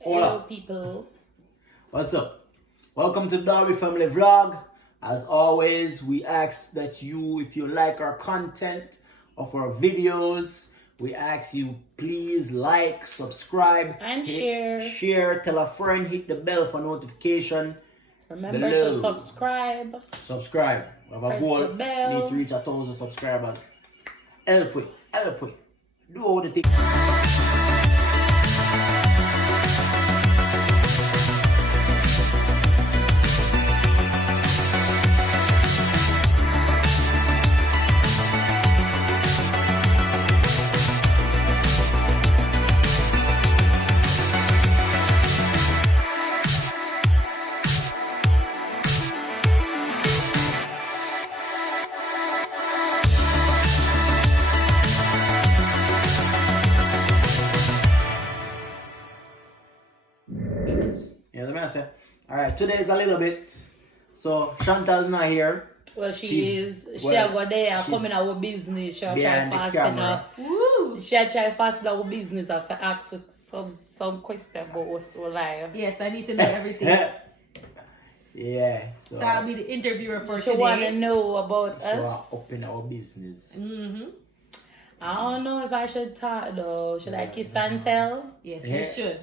Hello, people. What's up? Welcome to the Darby Family vlog. As always, we ask that you, if you like our content of our videos, we ask you please like, subscribe, and share. Share, tell a friend, hit the bell for notification. Remember to subscribe. Subscribe. We have a goal. The bell. Need to reach 1,000 subscribers. Help it. Do all the things. Yeah, let me say. Alright, today is a little bit. So Chantal's not here. Well, she'll go there, come in our business, she'll try fasten up. Woo! She'll try fasten our business and ask some question about what's to lie. Yes, I need to know everything. Yeah. So I'll be the interviewer for today. She want to know about us. Up in our business. I don't know if I should talk though. Should I kiss and tell? Yes, you should.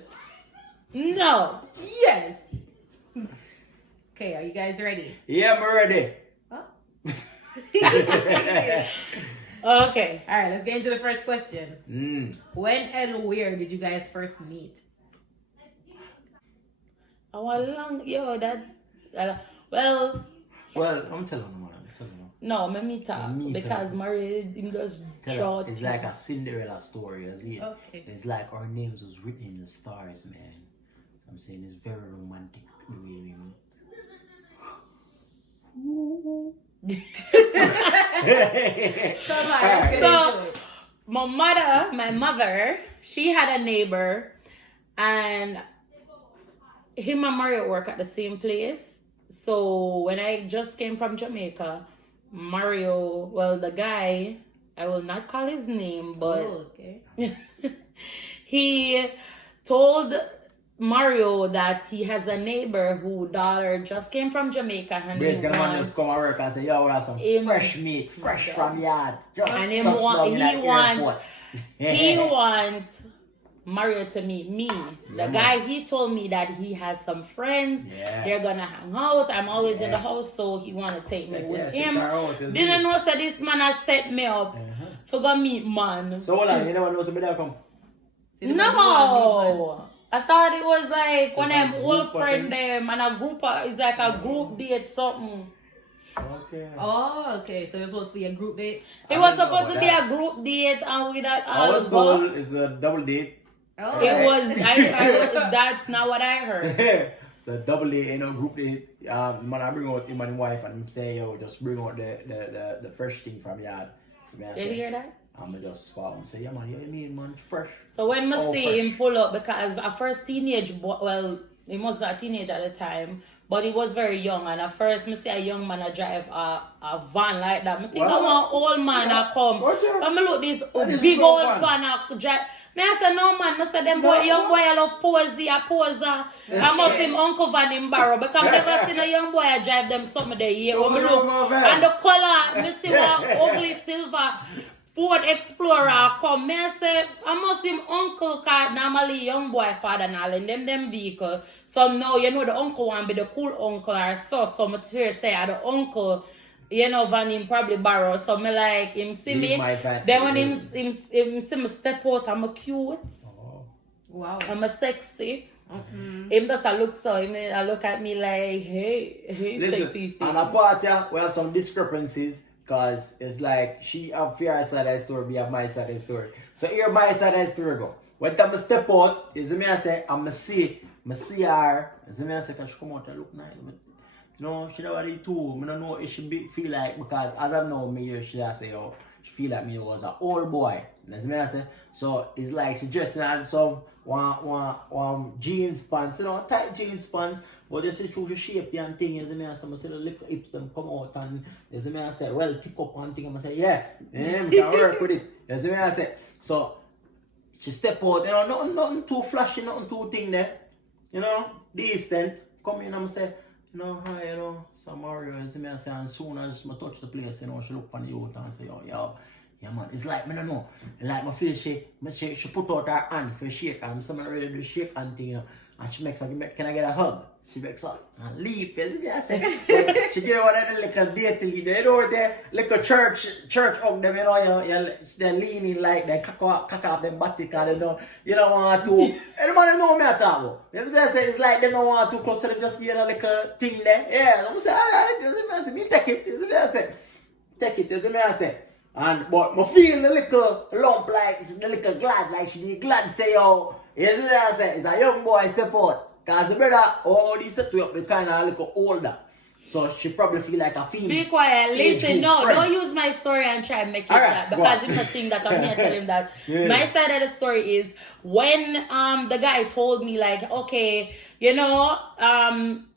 No. Yes. Okay, are you guys ready? Yeah, I'm ready. Huh? Okay. All right, let's get into the first question. When and where did you guys first meet? Well, I'm telling you, man. no, me talk because Mario him just draw. It's like a Cinderella story, as it. Okay. It's like our names was written in the stars, man. I'm saying it's very romantic the way we meet. So my mother, she had a neighbor, and him and Mario work at the same place. So when I just came from Jamaica, Mario, well, the guy, I will not call his name, but he told Mario that he has a neighbor whose daughter just came from Jamaica and basically the man just come to work and say, yo, we have some fresh meat, fresh from yard. Just and he want Mario to meet me. The guy, he told me that he has some friends. They're gonna hang out. I'm always in the house, so he wanna take me with him. Didn't know so this man has set me up for go meet man. So hold on, you never know somebody that come? No. I thought it was like one of them old friend them and a group it's like a group date something. Okay. Oh, okay. So it was supposed to be a group date? It was supposed to be a group date and with that I was told it's a double date. Oh, it was that's not what I heard. So double date, group date. Man, I bring out him and wife and say, yo, just bring out the fresh thing from yard. So did you hear that? I'm just fall and say, yeah man, you mean man, fresh. So when I see him pull up, because at first teenage boy, well, he was not a teenager at the time, but he was very young, and at first I see a young man drive a van like that. I think I want old man come. But I look this big old van drive. I say no man, I say them boy, young boy I love posy, a poser. I must him uncle van him borrow because I never seen a young boy drive them something they year. And the color, I see one ugly silver Ford Explorer come. Me I say, I must him uncle, cause normally young boy father and all in them vehicle. So now the uncle want be the cool uncle or so I say the uncle, van him probably borrow. So me like him see me. Then when him see me step out, I'm a cute. Wow. I'm a sexy. Him just look look at me like, hey, listen, sexy. And apart we have some discrepancies. Because it's like she have her side of the story, me have my side of the story. So here my side of the story go. When time I step out, is me I say, I see her. Is me I say, can she come out and look nice? No, she never did too. I don't know if she feel like, because as I know me here, she say, oh, she feel like me was an old boy. That's me I say. So it's like she dressing in some one jeans pants, tight jeans pants. But you see through the shape and thing, you see me, I say the little hips them come out and you see me, I say, well, tick up and thing, I say, yeah, we can work with it. You see me, I say, so She step out, you know, nothing too flashy, nothing too thing there. You know, decent. Come in and say, you know, hi, you know, some Mario, you see me, I say, and soon as I touch the place, you know, she look on the youth and say, yo, yeah man, it's like, me no know, like my feel she put out her hand for shake and some ready to do shake and thing, you know, and she makes her, can I get a hug? She makes her and leave, you see me, I say, she get one of the little date lead, you know, the little church hug them, you know, they're leaning like they cock off them body because you don't want to, anybody know me at all? You see me, I say, it's like they don't want to close, so they just get a little thing there, yeah, I'm saying, alright, you see me, I say, me take it, you see me, I say, take it, you see me, I say. And but I feel a little lump like a little glad, like she glad say yo, you see what I say? It's a young boy step out. Cause the brother he set to up the kind of a little older. So she probably feel like a female. Be quiet, listen, no, don't use my story and try and make it that because it's a thing that I'm here telling him that my side of the story is when the guy told me like, okay, you know,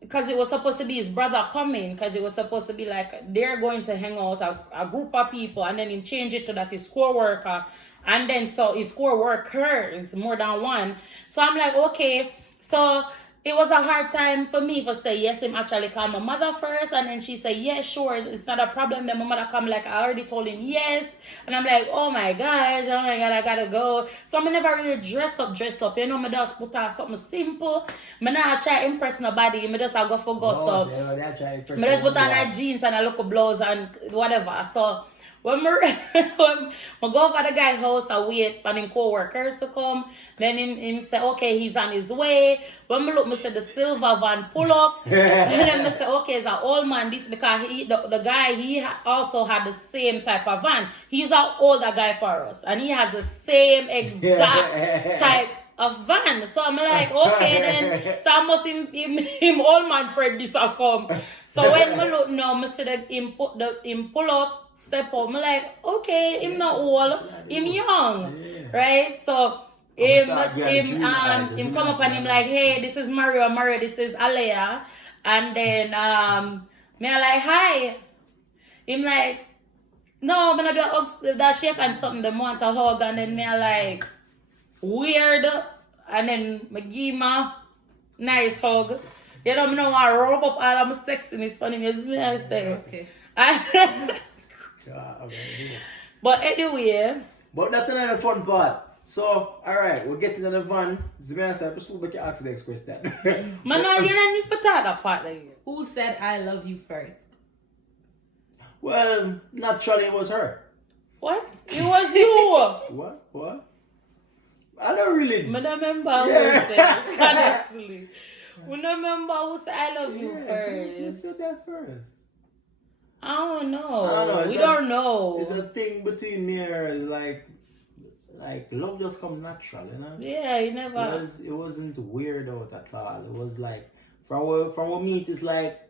because it was supposed to be his brother coming, because it was supposed to be like they're going to hang out a group of people, and then he changed it to that his co-worker, and then so his co-workers more than one. So I'm like, okay, so it was a hard time for me to say yes. Him actually called my mother first, and then she said yes, sure, it's not a problem. Then my mother come like I already told him yes, and I'm like, oh my gosh, oh my god, I gotta go. So I never really dress up. You know, I just put on something simple. I not try to impress nobody. I just go for gossip. I just put on a jeans and a little blouse and whatever. So when I go over the guy's house, I wait for him co-workers to come. Then him say, okay, he's on his way. When I look, I say the silver van pull up. And then I say, okay, it's an old man. This because the guy, also had the same type of van. He's an older guy for us. And he has the same exact type of van. So I'm like, okay then. So I must him old man friend this will come. So when I look now, I see him pull up. Step up, I'm like, okay, him not old, him young, right? So him come up and him like, hey, this is Mario, this is aLL, and then me I like, hi. Him like, no, I'm gonna do that shake and something, they want a hug, and then me I like, weird, and then me give him a nice hug. You know, I don't want to rub up all of my sexiness funny, me I say. Okay. But anyway. But that's another fun part. So, alright, we're getting to the van. Zimmer, just look ask the next question. Man, no, you don't need to talk that part again. Who said I love you first? Well, naturally it was her. What? It was you. What? I don't really. I don't remember who said, honestly. I don't remember who said I love you first. Who said that first? I don't know. We don't know. It's a thing between me and her. Like love just come natural, you know? Yeah, you never. It wasn't weird out at all. It was like from we meet, it's like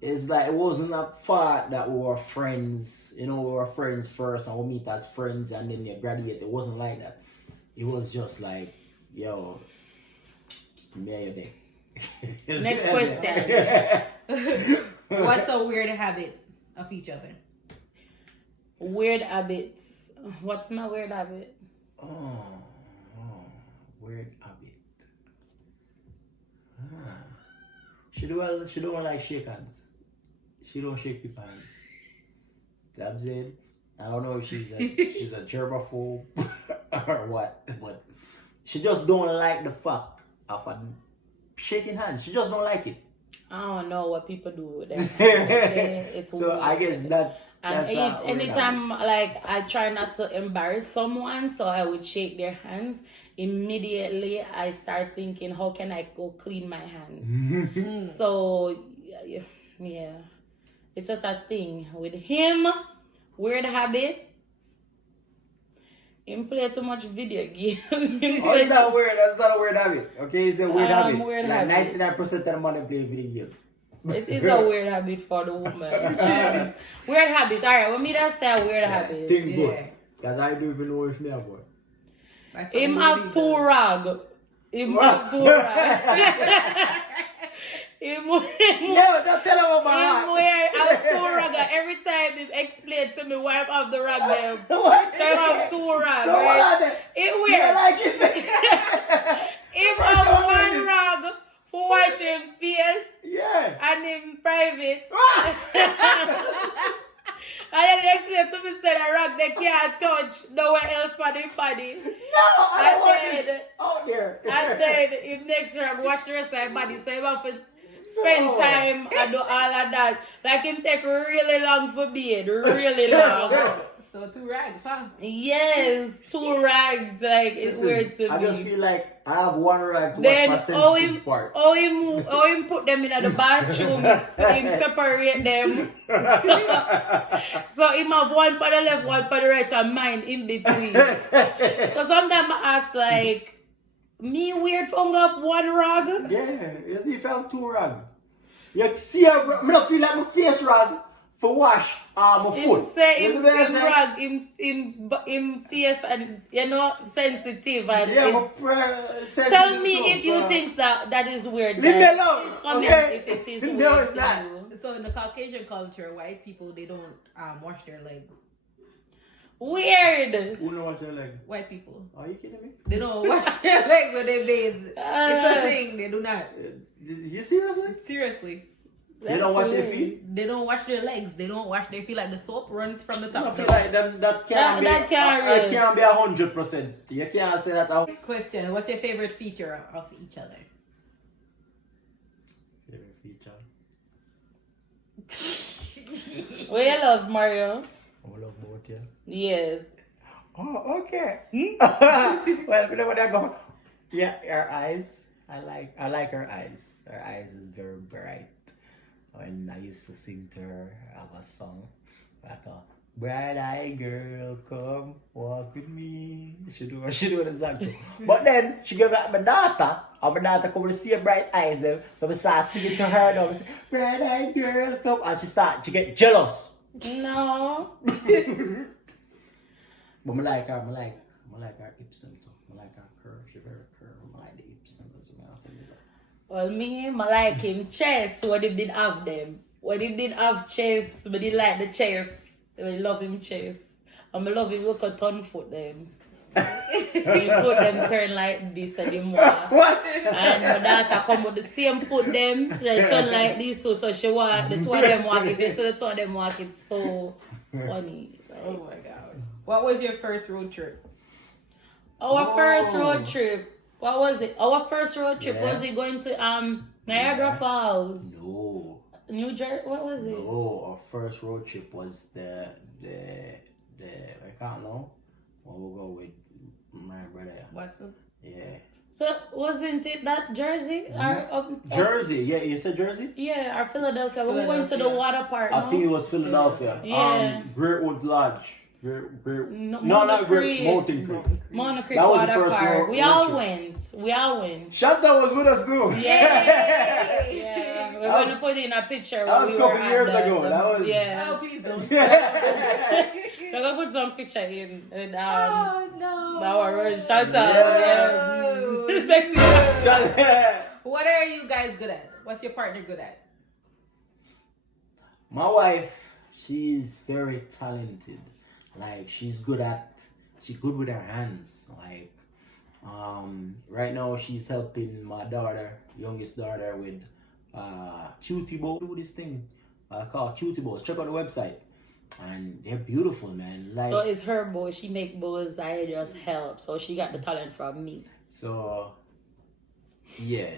it wasn't that far that we were friends. You know, we were friends first and we meet as friends and then you graduate. It wasn't like that. It was just like, yo, me and you. Next question. What's a weird habit of each other? Weird habits. What's my weird habit? Oh, weird habit. She don't like shake hands. She don't shake people's hands. That's it. I don't know if she's a germaphobe or what, but she just don't like the fact of shaking hands. She just don't like it. I don't know what people do with their hands. Okay? It's so weird. I guess that's anytime like I try not to embarrass someone, so I would shake their hands. Immediately I start thinking, how can I go clean my hands? So yeah, it's just a thing with him. Weird habit. Him play too much video game. It's not weird. That's not a weird habit. Okay, it's a weird habit. Weird like habit. 99% of the money play video game. It is a weird habit for the woman. Weird habit. Alright, when me that say a weird habit. Think good. Because I don't even know if me have one. Him have two rag. Him have two rag. Him No, don't tell him about him that. wear a two rag. Every time he explain to me why I have the rag them. What? So I have two rag, So what right? are they? He You wear like it? him First have one one is- rag for washing face Yeah. and in private. And then he explain to me say the rag they can't touch nowhere else for the body. No, I don't want And this then- out there. And then if next year I wash the rest of my body, so you have to spend No. time and do all of that. Like him take really long for beard, really long. So 2 rags, huh? Yes, 2 rags, like it's Listen, weird to I me. just feel like I have one rag to Then watch my how sensitive him, part. how him put them in the bathroom, so him separate them. So him have one for the left, one for the right, and mine in between. So sometimes I ask like, me weird for only have one rag? Yeah, if I have 2 rag. You see, I don't feel like my face rag for wash my Him foot. say You him see what I'm saying? rag, him face and you know sensitive and Yeah, it- my sensitive tell me too, if you so- think that is weird. Leave me guys. alone, Please comment okay? if it is No, weird it's to not. you. So in the Caucasian culture, white people, they don't wash their legs. Weird. Who know what you're like? White people. Are you kidding me? They don't wash their legs when they bathe. It's a Uh, thing. They do not. You seriously? Seriously. You don't wash your weird. feet? They don't wash their legs. They don't wash their feet. Like the soap runs from the I top. feel like that can't be. That can't It really. can't be 100%. You can't say that. Next question. What's your favorite feature of each other? Favorite feature. Well, you love Mario. I love both, yeah. Yes. Oh, okay. Well, you know what I go? Yeah, her eyes. I like her eyes. Her eyes is very bright. When I used to sing to her, I have a song like a bright-eyed girl, come walk with me. She do the song too. But then she gave that my daughter, and my daughter come to see her bright eyes them. So I start singing to her now. I say, bright-eyed girl, come, and she get jealous. No. But I like her hips and too. I like her curve. She very curve. I like the hips and so I say that. Well, me, I like him chest. What if did have them? What if did have chest? But he like the chest. I love him chest. And I love him look at ton foot them. He put them turn like this and him walk. What? And my daughter come with the same foot them. They turn like this so she walk. The two of them walk. If you see the two of them walk, it's so funny. Oh my god. What was your first road trip? Our first Oh. road trip. What was it? Our first road trip Yeah. was it going to Niagara Yeah. Falls, No. New Jersey? What was it? No, our first road trip was the I can't know. Well, we'll go with my brother. What's up? Yeah. So wasn't it that Jersey or Jersey. Yeah, you said Jersey? yeah, or Philadelphia? We went to the Philadelphia. water park. I no? think it was Philadelphia. Yeah. Greatwood Lodge. No, No, not Mountain Great Creek. Mountain Creek. Mountain Creek That was the Water first Park. road- We road all trip. went. We all went. Shanta was with us too. Yeah, we're That gonna was- put in a picture. that when was we a couple were at years the- ago. the- That was- yeah. Oh, please don't. So I'm gonna put some picture in with Oh no. our road. Shout out, Yeah. yeah. Sexy. What are you guys good at? What's your partner good at? My wife, she's very talented. Like she's good with her hands. Like right now she's helping my youngest daughter with cutie bows. Do this thing called cutie bows. Check out the website. And they're beautiful, man. Like So it's her boy. She make bows. I just help. So she got the talent from me. so yeah.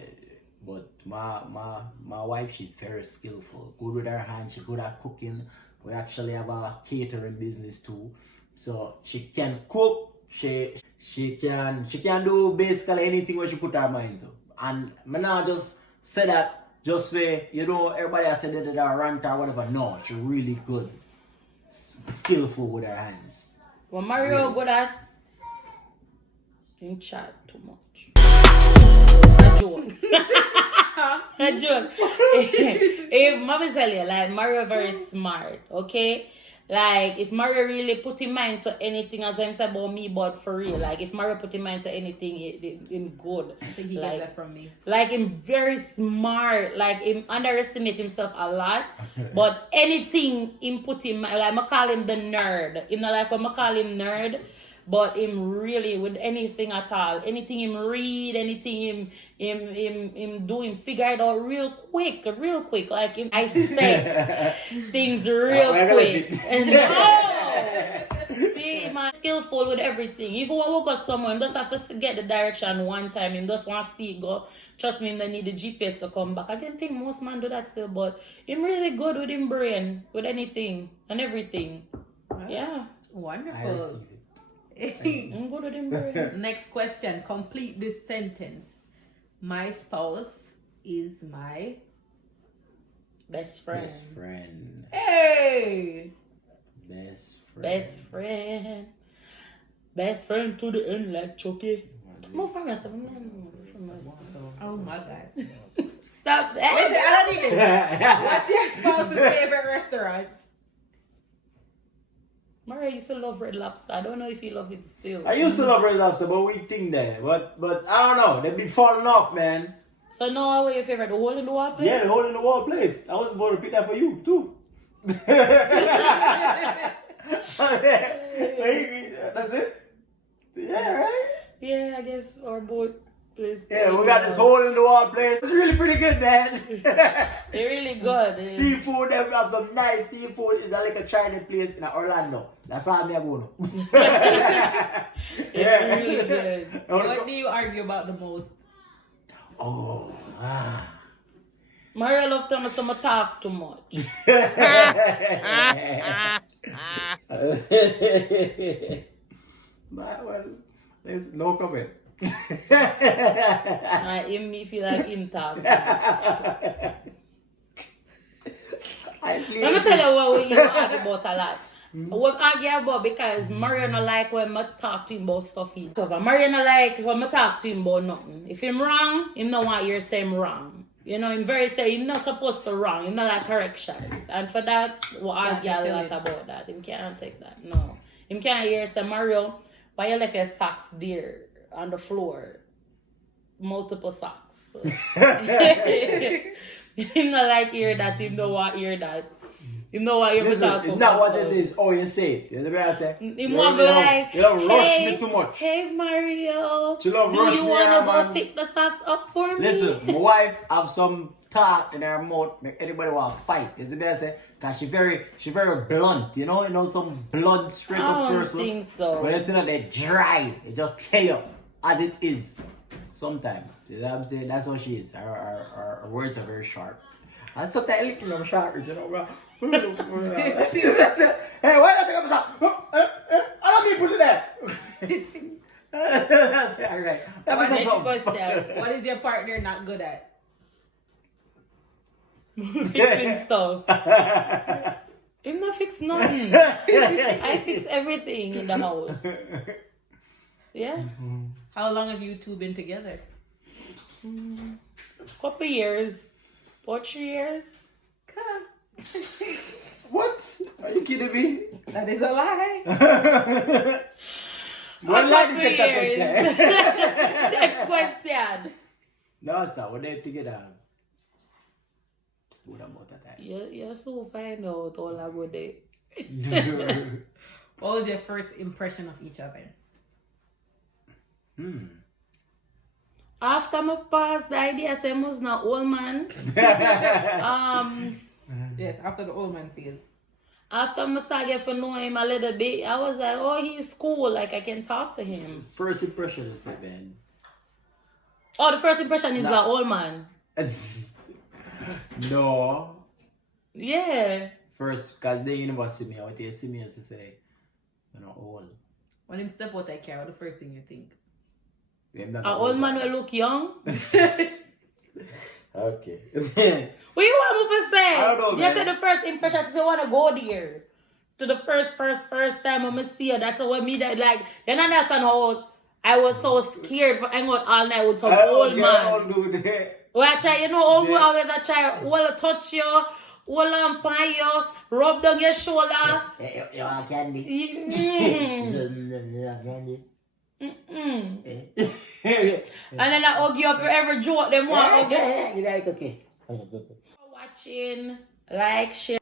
But my wife, she's very skillful. Good with her hands. She's good at cooking. We actually have a catering business too. So she can cook. She can do basically anything where she put her mind to. And I not just say that just say, everybody has said that they are rant or whatever. No, she's really good. Skillful with her hands. What Mario Really? good at? Him chat too much. A joke. A joke. If Mama tell you, like Mario very smart, okay? Like, if Mario really put him mind to anything, as I said about me, but for real, like, if Mario put him mind to anything, him good. I think he like, gets that from me. Like, him very smart. Like, him underestimate himself a lot. But anything him put him, like, I call him the nerd. You know, like, when I call him nerd, but him really, with anything at all, anything him read, anything him do, him figure it out real quick. Like, him, I say things real quick. And see, man, skillful with everything. Even when we go somewhere, him just have to get the direction one time. Him just want to see it go. Trust me, him don't need the GPS to come back. I can think most men do that still, but him really good with him brain, with anything and everything. Well, yeah. Wonderful. I'm good with him brain. Next question. Complete this sentence. My spouse is my Best friend. Best friend. hey. Best friend. Best friend. Best friend to the end, like Chucky. More from myself. Oh my God. Stop that. What's your spouse's favorite restaurant? Maria used to love Red Lobster. I don't know if you love it still. I used to love Red Lobster, but we think there. But I don't know. They've been falling off, man. So now what your favorite? The hole in the wall place? Yeah, the hole in the wall place. I was about to pick that for you too. That's it. Yeah, right. Yeah, I guess our boat place. Yeah, we got this hole in the wall place. It's really pretty good, man. They're really good. Seafood, they have some nice seafood. It's like a Chinese place in Orlando. That's how I'm going. It's really good. What do you argue about the most? Oh, Maria love to me talk too much. Well, there's no comment. It me feel like him talk too much. Let me tell you what we argue about a lot. We argue about because Mario no like when I talk to him about stuff he cover. Mario no like when I talk to him about nothing. If him wrong, him no want you to say him wrong. You know, him very say him not supposed to wrong. Him not like corrections. And for that, we argue a lot about that. Him can't take that. No. Him can't hear say, Mario, why you left your socks there on the floor? Multiple socks. Him not like hear that. Him don't want hear that. Him don't want you to talk it's not what this is. Oh, you say it. You know what I say? Him want to be like, you don't rush me too much. Hey Mario, She love do rush you me, want to go man. pick the socks up for me? Listen, my wife have some thought in her mouth make anybody want to fight. You see what I say? Cause she very blunt, you know, some blunt, straight up person. I don't think so. But it's not they dry. They just tell you as it is. Sometimes, you know what I'm saying? That's how she is. Her words are very sharp. And sometimes I'm sharp, you know, bro. Hey, why not take up a sock? I don't mean put it there. All right. Next question. What is your partner not good at? Fixing stuff. Him not fix nothing. I fix everything in the house. Yeah. How long have you two been together? Couple years. About 3 years. Come. What? Are you kidding me? That is a lie. One lie Couple detector years. test. Next question. No, sir. We're there together. What about that? You're so fine out all I go there. What was your first impression of each other? After I passed the idea, I was not old man. Yes, after the old man phase. After I started to know him a little bit, I was like, oh, he's cool. Like, I can talk to him. First impression is like, man. Oh, the first impression is an old man. No. Yeah. First, because they never see me out. They see me as to say, you're not old. When him step out that car, what the first thing you think? An old man will look young. Okay. What you want me to say? I don't know, You man. said the first impression, so you want to go there. To the first time when I see you, that's what me that like, you don't understand how I was so scared for hanging out all night with some old man. Well, I try, you know, always I try, well, touch you, hold on by you, rub down your shoulder. You want candy? Candy? And then I hug you up every joke them want hug you. You like a kiss. For watching, like, share.